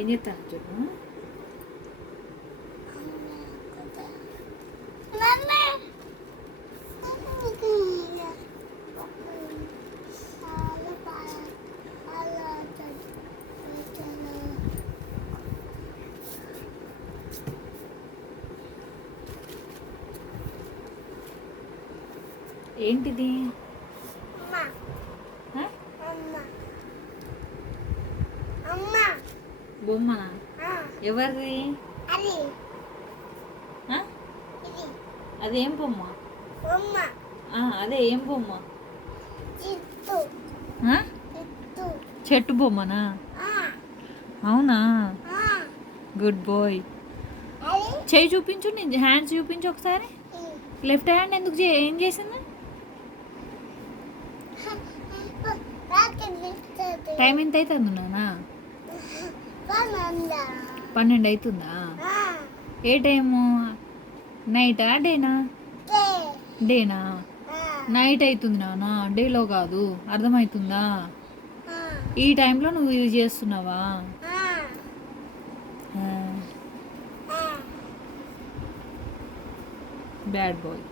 ఏం చేస్తాను చూడు. ఏంటిది? బొమ్మనా? ఎవరిది? అదేం బొమ్మ? అదే ఏం బొమ్మ? చెట్టు బొమ్మనా? అవునా? Good boy. చేయి చూపించు, నేను హ్యాండ్స్ చూపించు ఒకసారి. లెఫ్ట్ హ్యాండ్ ఎందుకు ఏం చేసింది? టైం ఎంత అవుతుంది నాన్న? 12 అవుతుందా? ఏ టైము? నైటా డేనా? డేనా? నైట్ అవుతుంది నాన్న, డేలో కాదు. అర్థమవుతుందా? ఈ టైంలో నువ్వు ఇది చేస్తున్నావా? Bad boy.